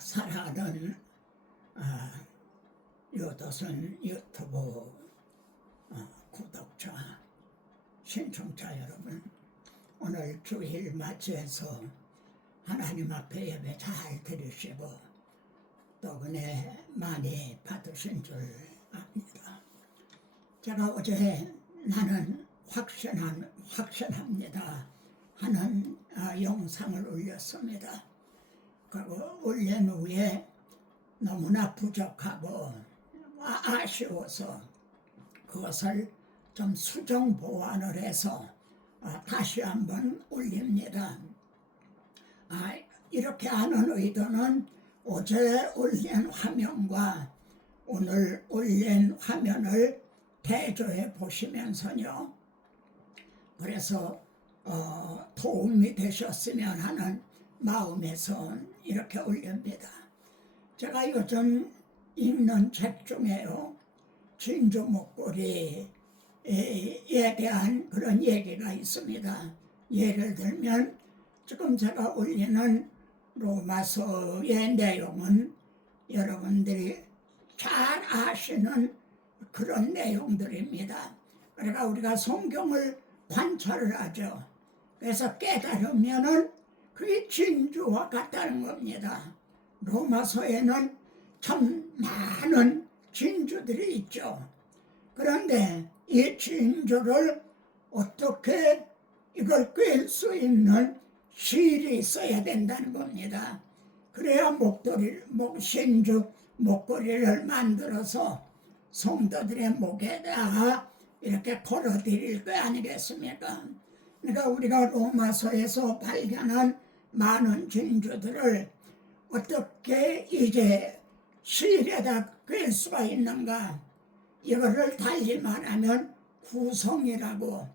사랑하는 요도선 유튜브 구독자, 신청자 여러분, 오늘 주일 맞이해서 하나님 앞에 예배 잘 드리시고 또 은혜 많이 받으신 줄 압니다. 제가 어제 나는 확신합니다 하는 영상을 올렸습니다. 그리고 올린 후에 너무나 부족하고 아쉬워서 그것을 좀 수정 보완을 해서 다시 한번 올립니다. 이렇게 하는 의도는 어제 올린 화면과 오늘 올린 화면을 대조해 보시면서요, 그래서 도움이 되셨으면 하는 마음에서 이렇게 올립니다. 제가 요즘 읽는 책 중에요, 진주 목걸이에 대한 그런 얘기가 있습니다. 예를 들면 지금 제가 올리는 로마서의 내용은 여러분들이 잘 아시는 그런 내용들입니다. 그러니까 우리가 성경을 관찰을 하죠. 그래서 깨달으면은 그게 진주와 같다는 겁니다. 로마서에는 참 많은 진주들이 있죠. 그런데 이 진주를 어떻게 이걸 꿰 수 있는 실이 있어야 된다는 겁니다. 그래야 진주 목걸이를 만들어서 성도들의 목에다가 이렇게 걸어드릴 거 아니겠습니까? 그러니까 우리가 로마서에서 발견한 많은 진주들을 어떻게 이제 실에다 꿰 수가 있는가? 이거를 달리 말하면 구성이라고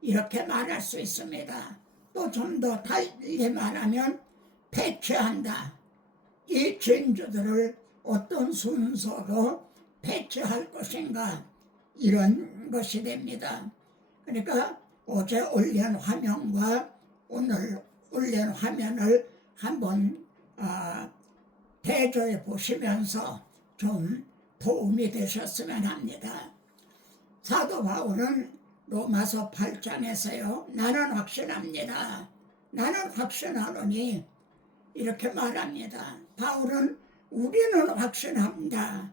이렇게 말할 수 있습니다. 또 좀 더 달리 말하면 배치한다. 이 진주들을 어떤 순서로 배치할 것인가, 이런 것이 됩니다. 그러니까 어제 올린 화면과 오늘 올린 화면을 한번 대조해 보시면서 좀 도움이 되셨으면 합니다. 사도 바울은 로마서 8장에서요, 나는 확신합니다, 나는 확신하노니 이렇게 말합니다. 바울은 우리는 확신합니다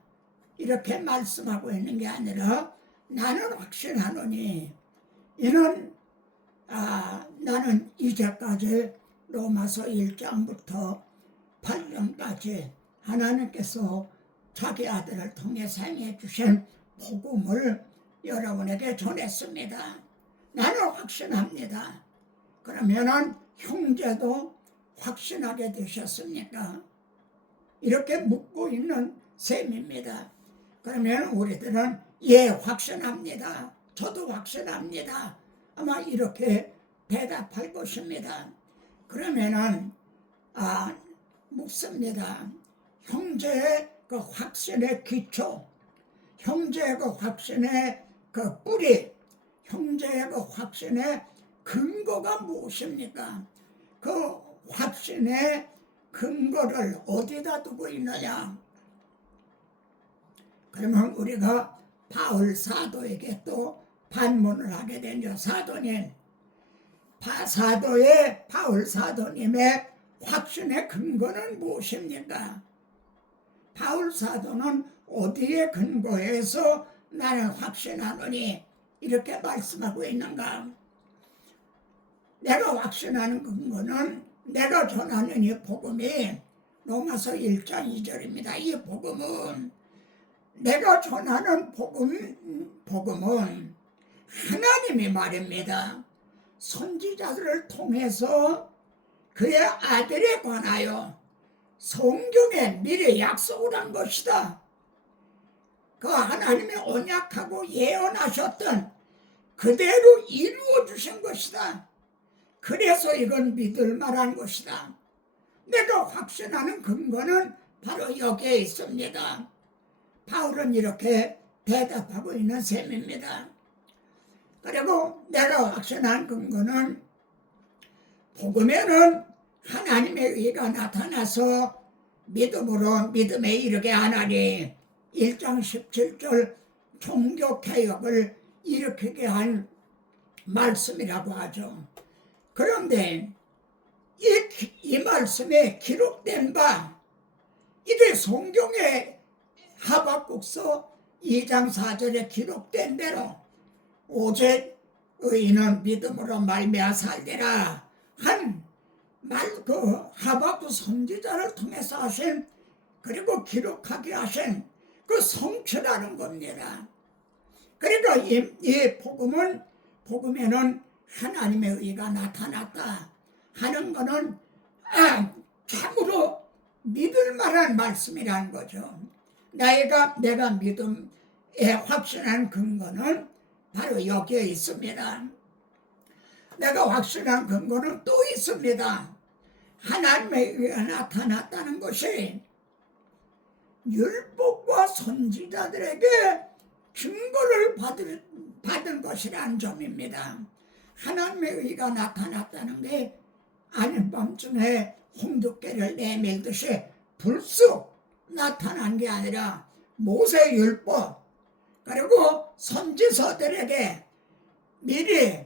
이렇게 말씀하고 있는 게 아니라 나는 확신하노니, 이는 나는 이제까지 로마서 1장부터 8장까지 하나님께서 자기 아들을 통해 행해 주신 복음을 여러분에게 전했습니다. 나는 확신합니다. 그러면은 형제도 확신하게 되셨습니까? 이렇게 묻고 있는 셈입니다. 그러면 우리들은 예, 확신합니다, 저도 확신합니다, 아마 이렇게 대답할 것입니다. 그러면은 묻습니다. 형제의 그 확신의 기초, 형제의 그 확신의 그 뿌리, 형제의 그 확신의 근거가 무엇입니까? 그 확신의 근거를 어디다 두고 있느냐? 그러면 우리가 바울 사도에게 또 반문을 하게 되죠. 사도님, 바울 사도님의 확신의 근거는 무엇입니까? 바울 사도는 어디에 근거해서 나는 확신하노니 이렇게 말씀하고 있는가? 내가 확신하는 근거는 내가 전하는 이 복음이 로마서 1장 2절입니다. 이 복음은, 내가 전하는 복음은 하나님이 말입니다. 선지자들을 통해서 그의 아들에 관하여 성경에 미리 약속을 한 것이다. 그 하나님이 언약하고 예언하셨던 그대로 이루어 주신 것이다. 그래서 이건 믿을 만한 것이다. 내가 확신하는 근거는 바로 여기에 있습니다. 바울은 이렇게 대답하고 있는 셈입니다. 그리고 내가 확신한 근거는 복음에는 하나님의 의가 나타나서 믿음으로 믿음에 이르게 하나니 1장 17절 종교개혁을 일으키게 한 말씀이라고 하죠. 그런데 이 말씀에 기록된 바, 이게 성경의 하박국서 2장 4절에 기록된 대로 오직 의인은 믿음으로 말미암아 살리라 한 그 하박국 선지자를 통해서 하신, 그리고 기록하게 하신 그 성취라는 겁니다. 그러니까 이 복음에는 하나님의 의가 나타났다 하는 것은 참으로 믿을 만한 말씀이라는 거죠. 내가 믿음에 확신한 근거는 바로 여기에 있습니다. 내가 확신한 근거는 또 있습니다. 하나님의 의가 나타났다는 것이 율법과 선지자들에게 증거를 받은 것이라는 점입니다. 하나님의 의가 나타났다는 게 아닌 밤중에 홍두깨를 내밀듯이 불쑥 나타난 게 아니라 모세 율법 그리고 선지서들에게 미리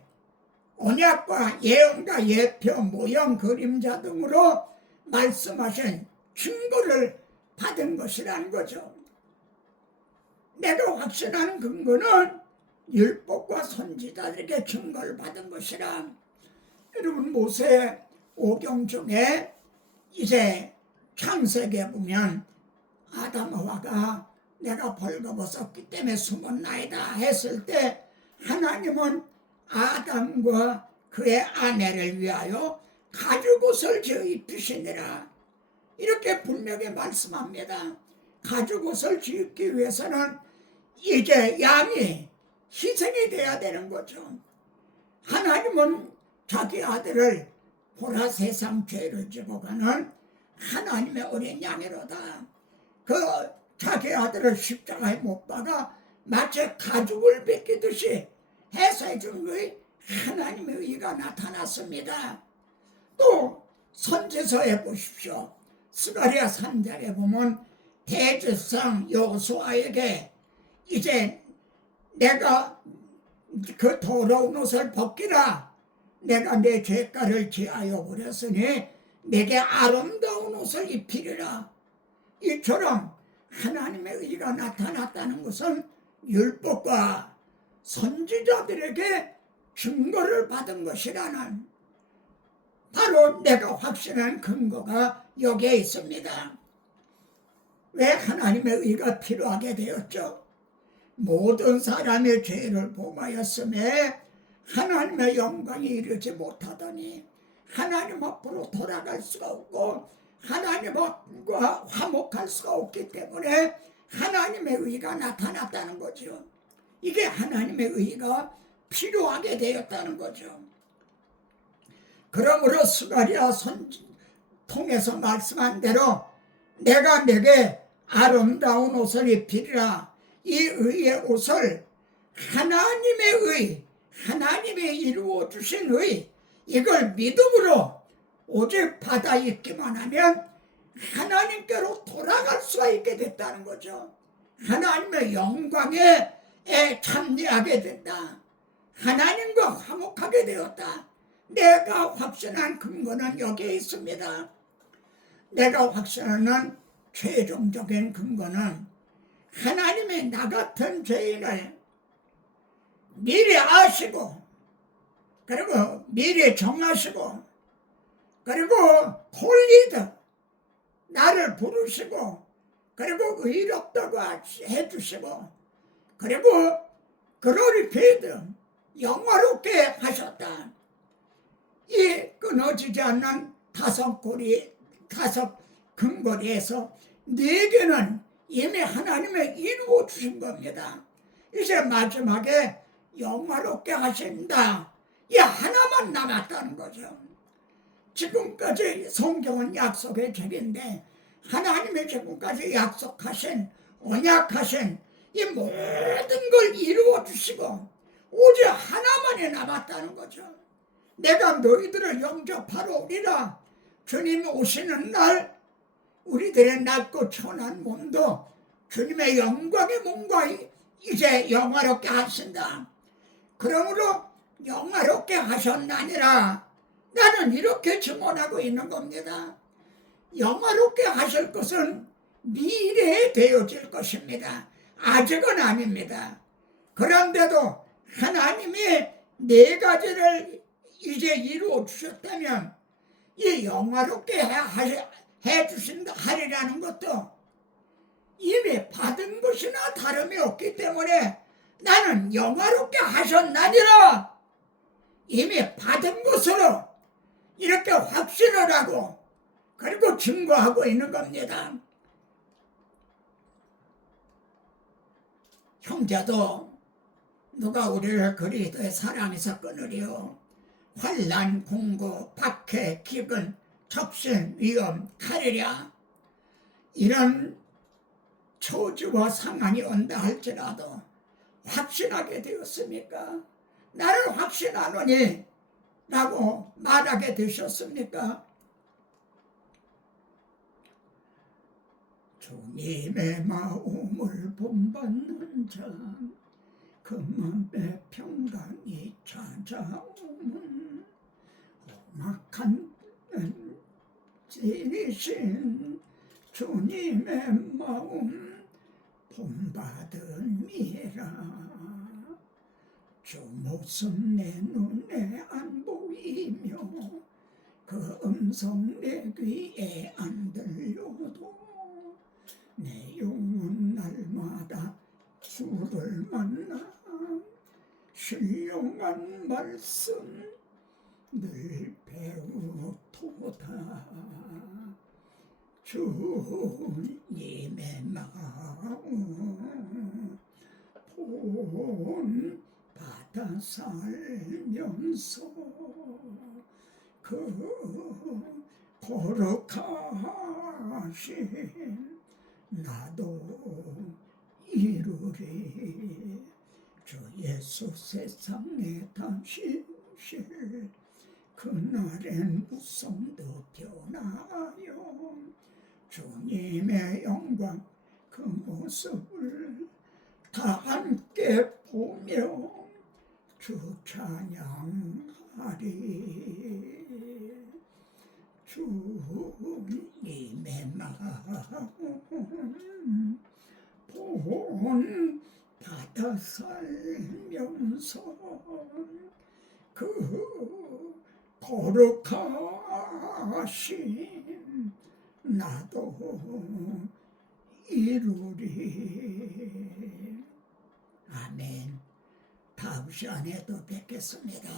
언약과 예언과 예표, 모형, 그림자 등으로 말씀하신 증거를 받은 것이라는 거죠. 내가 확신하는 근거는 율법과 선지자들에게 증거를 받은 것이라. 여러분, 모세 오경 중에 이제 창세기에 보면 아담하와가 내가 벌거벗었기 때문에 숨었나이다 했을 때 하나님은 아담과 그의 아내를 위하여 가죽옷을 지어 입히시니라, 이렇게 분명히 말씀합니다. 가죽옷을 지기 위해서는 이제 양이 희생이 돼야 되는 거죠. 하나님은 자기 아들을 보라 세상 죄를 지고 가는 하나님의 어린 양이로다. 그 자기 아들을 십자가에 못 박아 마치 가죽을 벗기듯이 해서 해준 거에 하나님의 의가 나타났습니다. 또 선지서에 보십시오. 스가랴 3장에 보면 대제사장 여호수아에게 이제 내가 그 더러운 옷을 벗기라, 내가 내 죄가를 지하여 버렸으니 내게 아름다운 옷을 입히리라. 이처럼 하나님의 의가 나타났다는 것은 율법과 선지자들에게 증거를 받은 것이라는, 바로 내가 확신한 근거가 여기에 있습니다. 왜 하나님의 의가 필요하게 되었죠? 모든 사람의 죄를 범하였음에 하나님의 영광이 이르지 못하더니 하나님 앞으로 돌아갈 수가 없고 하나님과 화목할 수가 없기 때문에 하나님의 의가 나타났다는 거죠. 이게 하나님의 의가 필요하게 되었다는 거죠. 그러므로 스가랴 선지 통해서 말씀한 대로 내가 내게 아름다운 옷을 입히리라, 이 의의 옷을 하나님의 의, 하나님이 이루어 주신 의, 이걸 믿음으로 오직 받아 입기만 하면 하나님께로 돌아갈 수가 있게 됐다는 거죠. 하나님의 영광에 참여하게 된다. 하나님과 화목하게 되었다. 내가 확신한 근거는 여기에 있습니다. 내가 확신하는 최종적인 근거는 하나님이 나 같은 죄인을 미리 아시고 그리고 미리 정하시고 그리고 홀리듯 나를 부르시고 그리고 의롭다고 해주시고 그리고 글로리피드 영화롭게 하셨다. 이 끊어지지 않는 다섯 근거리에서 4개는 이미 하나님이 이루어 주신 겁니다. 이제 마지막에 영화롭게 하신다, 이 하나만 남았다는 거죠. 지금까지 성경은 약속의 책인데 하나님의 지금까지 약속하신 언약하신 이 모든 걸 이루어 주시고 오직 하나만이 남았다는 거죠. 내가 너희들을 영접하러 오리라. 주님 오시는 날 우리들의 낮고 천한 몸도 주님의 영광의 몸과 이제 영화롭게 하신다. 그러므로 영화롭게 하셨나니라. 나는 이렇게 증언하고 있는 겁니다. 영화롭게 하실 것은 미래에 되어질 것입니다. 아직은 아닙니다. 그런데도 하나님이 네 가지를 이제 이루어 주셨다면 이 영화롭게 해주신다 하리라는 것도 이미 받은 것이나 다름이 없기 때문에 나는 영화롭게 하셨나니라 이미 받은 것으로 이렇게 확신을 하고 그리고 증거하고 있는 겁니다. 형제도 누가 우리를 그리스도의 사랑에서 끊으리요. 환난, 공고, 박해, 기근, 적신, 위험, 칼이랴. 이런 처지와 상황이 온다 할지라도 확신하게 되었습니까? 나를 확신하노니 라고 말하게 되셨습니까? 주님의 마음을 본받는 자 그 마음에 평강이 찾아오면 험악한 진이신 주님의 마음 본받음이라. 주 모습 내 눈에 안 보이며 그 음성 내 귀에 안 들려도 내 영혼 날마다 주를 만나 신령한 말씀 늘 배우도다. 주님의 마음 본 받아 살면서 그 거룩하신 나도 이루리. 주 예수 세상에 다시 오실 그날엔 무성도 변하여 주님의 영광 그 모습을 다 함께 보며 주 찬양하리. 주님의 마음 본 받아 살면서 그 거룩하신 나도 이루리. 아멘. 다음 시간에 또 뵙겠습니다.